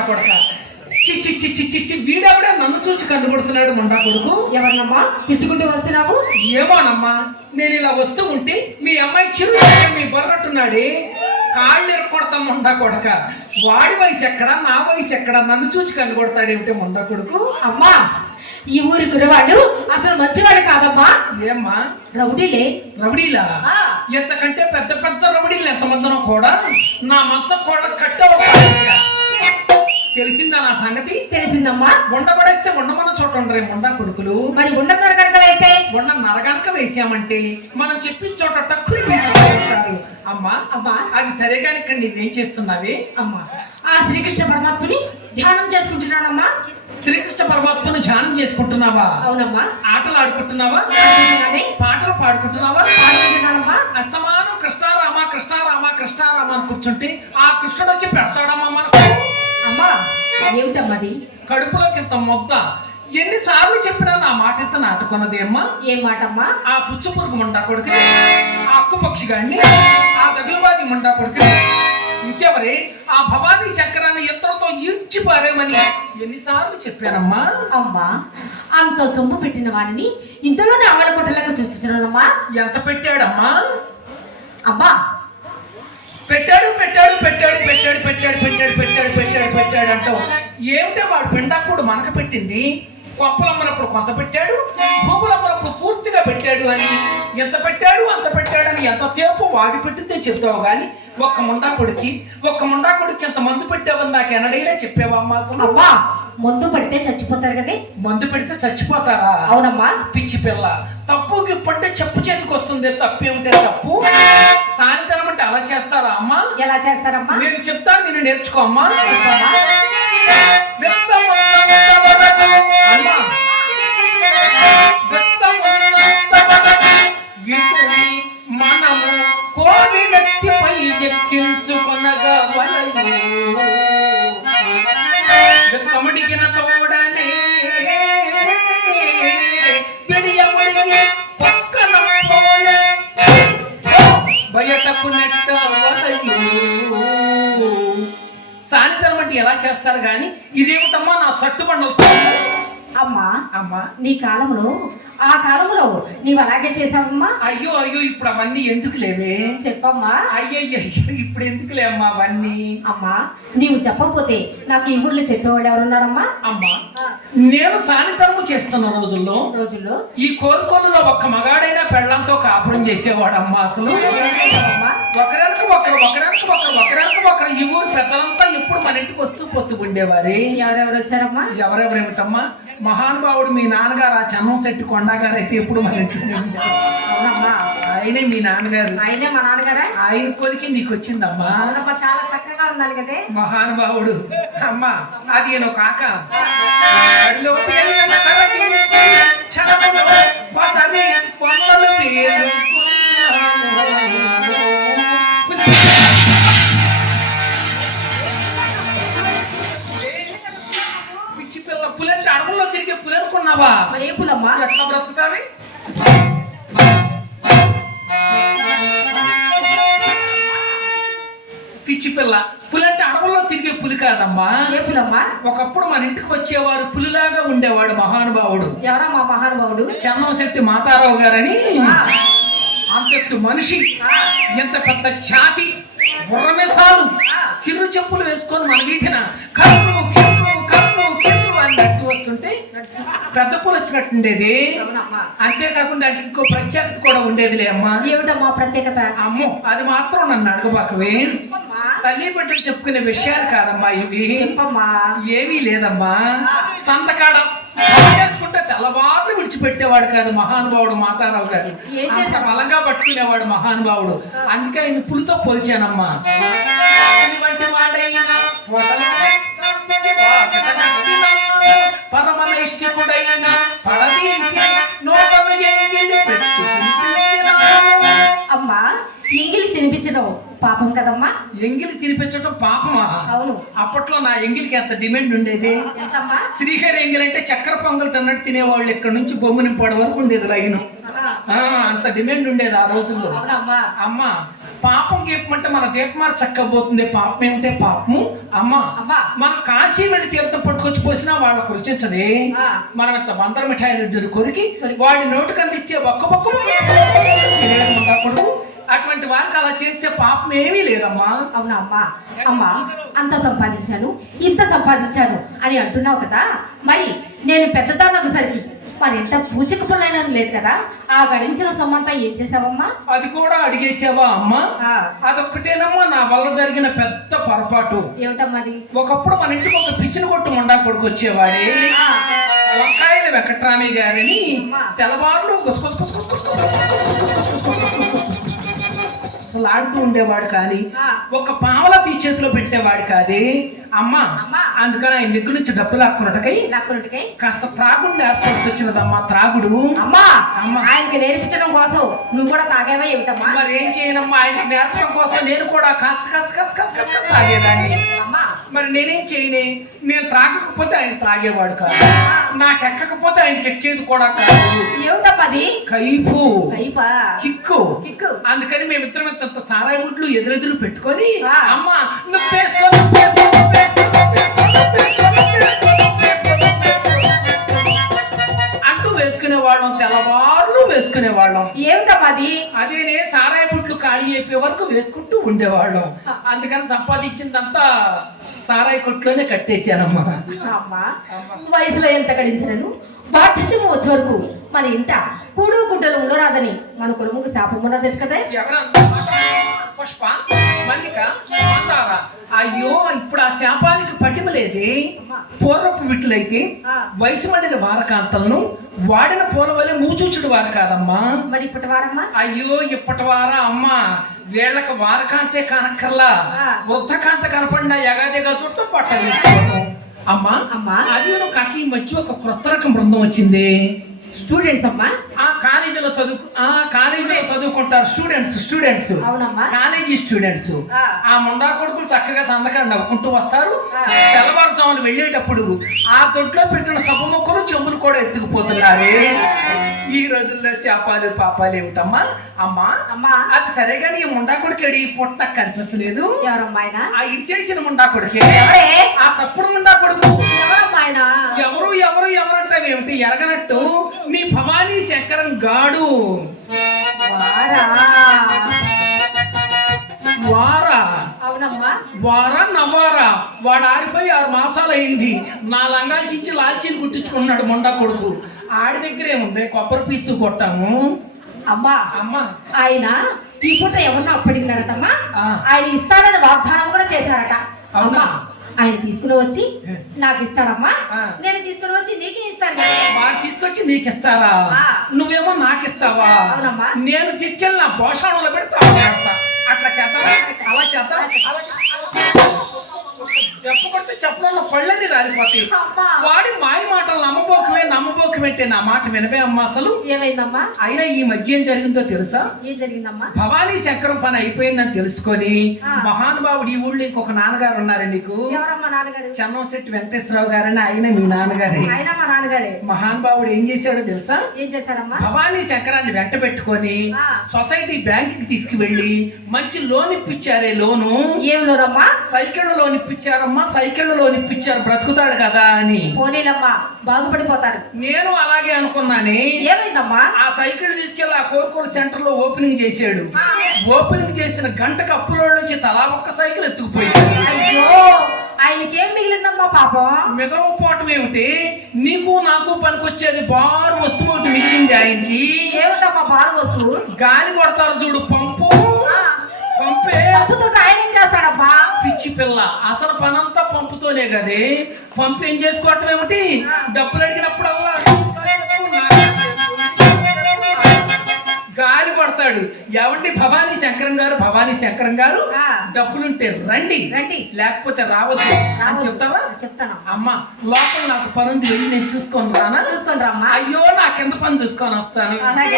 కొడక. చిచ్చి చిచ్చి చిచ్చి వీడెవడే? నన్ను చూసి కన్నుకొడుతున్నాడు ముండా కొడుకు. ఎవరినమ్మా? తిట్టుకుంటూ వస్తున్నావు? ఏమోనమ్మా నేను ఇలా వస్తూ ఉంటే మీ అమ్మాయి చిరు మీ బొర్రట్టున్నాడే. కాళ్ళు ఎరగొడతాం ముండా కొడక. వాడి వయసు ఎక్కడ నా వయసు ఎక్కడ? నన్ను చూసి కన్ను కొడతాడేమిటి ముండా కొడుకు? అమ్మా ఈ ఊరి కురవాళ్ళు అసలు మంచివాడు కాదమ్మా. ఏమ్మా? రౌడీలే. రౌడీలా? ఎంతకంటే పెద్ద పెద్ద రౌడీలు ఎంతమందినో కూడా నా మంచం కోళ్ళ కట్ట తెలిసిందా నా సంగతి? తెలిసిందమ్మా. ఉండబడేస్తే ఉండమన్న చోట ఉండరే ముండా కొడుకులు. మరి ఉండకడ కనుకైతే ఉన్న నరగనక వేసామంటే మనం చెప్పిన చోట తీసుకుంటారు అమ్మా అమ్మా అది సరే కానీ ఇక్కడ నీవేం చేస్తున్నావే? అమ్మా ఆ శ్రీకృష్ణ పరమాత్ముని ధ్యానం చేసుకుంటున్నానమ్మా. శ్రీకృష్ణ పరమాత్మను ధ్యానం చేసుకుంటున్నావా? అవునమ్మా. ఆటలు ఆడుకుంటున్నావా. పాటలు పాడుకుంటున్నావా? అస్తమానం కృష్ణారామ కృష్ణారామ కృష్ణారామ అని కూర్చుంటే ఆ కృష్ణుడు వచ్చి ఏమిటమ్మది కడుపులోకి ఇంత మొద్ద ఎన్నిసార్లు చెప్పినా నా మాట ఇంత నాటుకున్నది అమ్మా? ఏం మాటమ్మా ఆ పుచ్చు పురుగు ముండా కొడుకు ఆ అక్కు పక్షి గాడిని ఆ దగులుబాజి ముండా కొడుకు ఇంకెవరి ఆ భవానీ శంకరాన్ని ఎంతటితో ఈడ్చి పారేమని ఎన్నిసార్లు చెప్పానమ్మా? అమ్మా అంత సొమ్ము పెట్టిన వాడిని ఇంతలోనే ఆవల కొట్టలకు చూస్తున్నానమ్మా. ఎంత పెట్టాడమ్మా? అమ్మా పెట్టాడు పెట్టాడు పెట్టాడు పెట్టాడు పెట్టాడు పెట్టాడు పెట్టాడు. అంటావు ఏమిటో వాడు పిండాకుడు మనకు పెట్టింది. కొంపలమ్మనప్పుడు కొంత పెట్టాడు భూములమ్మనప్పుడు పూర్తిగా పెట్టాడు అని. ఎంత పెట్టాడు అంత పెట్టాడు అని ఎంతసేపు వాడి పెట్టిందే చెప్తావు కానీ ఒక్క ముండా కొడుకి ఒక్క ముండా కొడుకి ఎంత మందు పెట్టావని నాకు ఎనడైనా చెప్పావా అమ్మా అసలు? అమ్మా మందు పడితే చచ్చిపోతారు కదే. మందు పెడితే చచ్చిపోతారా? అవునమ్మా. పిచ్చి పిల్ల. తప్పుకి ఇప్పుంటే చెప్పు చేతికి వస్తుంది తప్పు ఏమిటే తప్పు సానితనం అంటే అలా చేస్తారా అమ్మా? ఎలా చేస్తారమ్మా? నేను చెప్తాను నేను నేర్చుకో ఎక్కించుకొనగా తమడికిన తోడని బిడియముడికి పక్కన పోలే బయటకు నెట్టారు సానితనం ఎలా చేస్తారు కానీ ఇదేమిటమ్మా నా చట్టుబండలు అమ్మా అమ్మా. నీ కాలంలో ఆ కాలంలో నీవు అలాగే చేసావమ్మా అయ్యో అయ్యో ఇప్పుడు అవన్నీ ఎందుకు లేవే? చెప్పమ్మా. అయ్యయ్యో ఇప్పుడు ఎందుకులే అమ్మా అవన్నీ? అమ్మా నీవు చెప్పకపోతే నాకు ఈ ఊర్లో చెప్పేవాళ్ళు ఎవరున్నారమ్మా అమ్మా నేను సానితనము చేస్తున్న రోజుల్లో రోజుల్లో? ఈ కోరుకోలులో ఒక్క మగాడైనా పెళ్ళంతో కాపురం చేసేవాడు అమ్మా అసలు ఒకరికి ఒకరు ఒకరికి ఒకరు ఒకరికి ఒకరు ఈ ఊరు పెద్దలంతా ఎప్పుడు మన ఇంటికి వస్తూ పొత్తు ఉండేవారే. ఎవరెవరు వచ్చారమ్మా? ఎవరెవరేమిటమ్మా? మహానుభావుడు మీ నాన్నగారు ఆ చన్నం శెట్టి కొండగారు అయితే ఎప్పుడు మన అవునమ్మా. ఆయనే మీ నాన్నగారు. ఆయనే మా నాన్నగారా. ఆయన కొలికి నీకు వచ్చిందమ్మా. అవునమ్మా చాలా చక్కగా ఉన్నాను కదే. మహానుభావుడు. అమ్మా అది నేను కాక పిచ్చి పిల్ల. పులంటే అడవుల్లో తిరిగే పులి కాదమ్మా. ఏ పూలమ్మా? ఒకప్పుడు మన ఇంటికి వచ్చేవారు పులిలాగా ఉండేవాడు మహానుభావుడు. ఎవరమ్మా మహానుభావుడు? చెన్నశెట్టి మాతారావు గారని. అంతెత్తు మనిషి. ఎంత పెద్ద ఛాతి. బుర్రమెసాలు కిర్రు చెప్పులు వేసుకొని మన వీధిన కర్రు కిర్రు కర్రు కిర్రు అని నడిచి వస్తుంటే పెద్ద పూలు వచ్చినట్టుండేది అంతేకాకుండా ఇంకో ప్రత్యేకత కూడా ఉండేదిలే అమ్మా. ఏమిటమ్మా ప్రత్యేకత? అమ్మో అది మాత్రం నన్ను అడగబాకవే. తల్లి బిడ్డలు చెప్పుకునే విషయాలు కాదమ్మా ఇవి. చెప్పమ్మా. ఏమీ లేదమ్మా. సంతకాడం చేసుకుంటే తెల్లవారులు విడిచిపెట్టేవాడు కాదు మహానుభావుడు మాతారావు గారు. ఏం అంత? బలంగా పట్టుకునేవాడు మహానుభావుడు. అందుకే ఆయన పులితో పోల్చానమ్మా. వాడైన తినిపించడం పాపం కదమ్మా. ఎంగిలి తినిపించడం పాపమా? అవును. అప్పట్లో నా ఎంగిలికి ఎంత డిమాండ్ ఉండేది? శ్రీహరి ఎంగిల్ అంటే చక్కెర పొంగల్ తిన్నట్టు తినేవాళ్ళు ఇక్కడ నుంచి బొమ్మని పొడ వరకు ఉండేది లైన్. అంత డిమాండ్ ఉండేది ఆ రోజుల్లో. అమ్మ పాపం గీపమంటే మన దీపమార చక్కబోతుంది. పాపం ఏమిటే పాపము? అమ్మా. మనం కాశీ వెళ్ళి తీర్థం పట్టుకొచ్చి పోసినా వాళ్ళకు రుచించదే. మనం ఇంత బందర మిఠాయిలు కొరికి కొరికి. వాడి నోటికి అందిస్తే ఒక్క పక్క అటువంటి వారికి అలా చేస్తే పాపం ఏమీ లేదమ్మా. అవునా అమ్మా అమ్మా అంత సంపాదించాను ఇంత సంపాదించాను అని అంటున్నావు కదా మరి నేను పెద్దదాన్నకు సరికి మరి ఎంత పూచిక పుల్లైన లేదు కదా ఆ గడించిన సొమ్మంతా ఏం చేసావమ్మా? అది కూడా అడిగేసావా అమ్మా? ఆ, అదొక్కటేనమ్మా నా వల్ల జరిగిన పెద్ద పొరపాటు. ఏమిటమ్మా అది? ఒకప్పుడు మన ఇంటికి ఒక పిసిని కొట్టు మొండా కొడుకు వచ్చేవాడే. వంకాయల వెంకట్రామయ్య గారిని. తెల్లవారులు ఆడుతూ ఉండేవాడు కానీ. ఒక పావల తీ చేతిలో పెట్టేవాడు కాదే అమ్మా. అందుకని ఆయన దగ్గర నుంచి డబ్బులు లాక్కున్నటకై కాస్త త్రాగుడు ఏర్పడాల్సి వచ్చినదమ్మా త్రాగుడు అమ్మా అమ్మా. ఆయనకి నేర్పించడం కోసం నువ్వు కూడా తాగేవా ఏమిటమ్మా మరి ఏం చేయనమ్మా ఆయనకి నేర్పడం కోసం నేను కూడా కాస్త కాస్త కాస్త కాస్త కాస్త కాస్త తాగేదాన్ని అమ్మా మరి నేనేం చేయనే? నేను త్రాగకపోతే ఆయన త్రాగేవాడు కాదు. నాకు ఎక్కకపోతే ఆయన ఎక్కేది కూడా కాదు. కిక్కు. అందుకని మేమిద్దరం ఇంత సారాయి గుడ్లు ఎదురెదురు పెట్టుకొని అమ్మ నువ్వు పేసుకో అంటూ వేసుకునేవాళ్ళం తెల్లవారులు వేసుకునేవాళ్ళం. ఏమిటప్పది అదేనే సారాయి బుట్లు ఖాళీ అయిపోయే వరకు వేసుకుంటూ ఉండేవాళ్ళం. అందుకని సంపాదించిందంతా సారాయి కొట్లోనే కట్టేశానమ్మా. అమ్మా వయసులో ఎంత గడించినను వార్ధక్యం వచ్చే వరకు మన ఇంట కూడు గుడ్డలు ఉండరాదని మన కులముకు శాపం ఉన్నది కదా? పుష్ప మల్లిక మందార అయ్యో ఇప్పుడు ఆ శాపానికి పటిమ లేదే పూర్వపు విట్టులైతే ఆ. వయసు పడిన వారకాంతలను వాడిన పూల వలె మూచూచుడు వారు కాదమ్మా. మరి ఇప్పటి వారమ్మా? అయ్యో ఇప్పటి వారా అమ్మా. వీళ్ళకి వారకాంతే కనక్కర్లా. వృద్ధకాంత కనపడిన ఎగాదిగా చుట్టూ పట్టలు అమ్మా అమ్మా. అది కాకి ఈ మధ్య ఒక క్రొత్త రకం బృందం వచ్చింది. స్టూడెంట్స్ అమ్మా. ఆ కాలేజీలో చదువు ఆ కాలేజీలో చదువుకుంటారు స్టూడెంట్స్ స్టూడెంట్స్ అవునమ్మా. కాలేజీ స్టూడెంట్స్ ఆ. ముండా కొడుకులు చక్కగా సందకాడు నవ్వుకుంటూ వస్తారు. ఆ. తెల్లవారుజామున వెళ్ళేటప్పుడు ఆ దొడ్లో పెట్టిన సభ మొక్కలు చెంబులు కూడా ఎత్తుకుపోతున్నారే. ఈ రోజుల్లో శాపాలు పాపాలు ఏమిటమ్మా? అమ్మా అమ్మా. అది సరే కానీ ఈ ముండా కొడుకేడి పొట్ట నాకు కనిపించలేదు. ఎవరమ్మా ఆ ఇడిచేసిన ముండా కొడుకే. ఆ తప్పుడు గాడు. వారా. వారా. అవునమ్మా. వారా నవారా. వాడు ఆరిపోయి ఆరు మాసాలు అయింది నా లంగాలు చించి లాల్చీలు కుట్టించుకున్నాడు మొండా కొడుకు. ఆడి దగ్గరే ఉంది కొబ్బరి పీసు కొట్టాము అమ్మా. అమ్మ. ఆయన ఈ పూట ఎవరినో అప్పడిగినారటమ్మా. ఆయన ఇస్తానని వాగ్దానం కూడా చేశారట. అవునా? ఆయన తీసుకుని వచ్చి నాకు ఇస్తాడమ్మా. నేను తీసుకుని వచ్చి నీకే ఇస్తాను వాడు తీసుకొచ్చి నీకు ఇస్తారా. నువ్వేమో నాకు ఇస్తావా. నేను తీసుకెళ్ళి నా పోషణలో తాగుతా అట్లా చేద్దామా? అలా చేద్దాం. అలా దెబ్బ కొడితే చెప్పడంలో పళ్ళని రాలిపోతాయి అమ్మా. వాడి మాయ మాటలు నమ్మబోకమే నమ్మబోకమేంటే నా మాట వినవే అమ్మా అసలు. ఏమైందమ్మా? అయినా ఈ మధ్య ఏం జరిగిందో తెలుసా? ఏం జరిగిందమ్మా? భవానీ శంకరం పని అయిపోయిందని తెలుసుకొని. మహానుభావుడు ఈ ఊళ్ళో ఇంకొక నాన్నగారు ఉన్నారు నీకు? నాన్నగారు? చెన్నంశెట్టి వెంకటేశ్వరరావు గారని ఆయన మీ నాన్నగారే. ఆయన మా నాన్నగారే. మహానుభావుడు ఏం చేశాడో తెలుసా? భవానీ శంకరాన్ని వెంట పెట్టుకొని. సొసైటీ బ్యాంక్కి తీసుకువెళ్ళి మంచి లోన్ ఇప్పించారే లోను. ఏం లోనమ్మా? సైకిల్ లోన్ ఇప్పించారమ్మా. సైకిల్ లోన్ ఇప్పించారు బ్రతుకుతాడు కదా అని. పోనీలమ్మా బాగుపడిపోతారు నేను అలాగే అనుకున్నానే ఏమైందమ్మా? ఆ సైకిల్ తీసుకెళ్ళి ఆ కోరుకోలు సెంటర్లో ఓపెనింగ్ చేశాడు. ఓపెనింగ్ చేసిన గంటకు అప్పులో నుంచి తలా ఒక్క సైకిల్ ఎత్తుకుపోయాడు అయ్యో ఆయనకి ఏం మిగిలిందమ్మా పాపం? మిగలకపోవటం ఏమిటి? నీకు నాకు పనికొచ్చేది బారు వస్తువు ఒకటి మిగిలింది ఆయనకి. ఏమిటమ్మా బారు వస్తువు? గాలి కొడతారు చూడు పంపు ఆ, పంపే. పంపుతో ఆయన ఏం చేస్తాడమ్మా పిచ్చి పిల్ల అసలు పనంతా పంపుతోనే కదే. పంపు ఏం చేసుకోవటం ఏమిటి? డబ్బులు అడిగినప్పుడల్లా గాలి కొడతాడు ఎవండి భవానీ శంకరం గారు భవానీ శంకరం గారు. డబ్బులుంటే రండి. రండి. లేకపోతే రావద్దు. అని. చెప్తావా? చెప్తాను. అమ్మ లోపల నాకు పనుంది వెళ్ళి నేను చూసుకొని రానా? చూసుకొని రామ్మా. అయ్యో నా కింద పని చూసుకొని వస్తాను.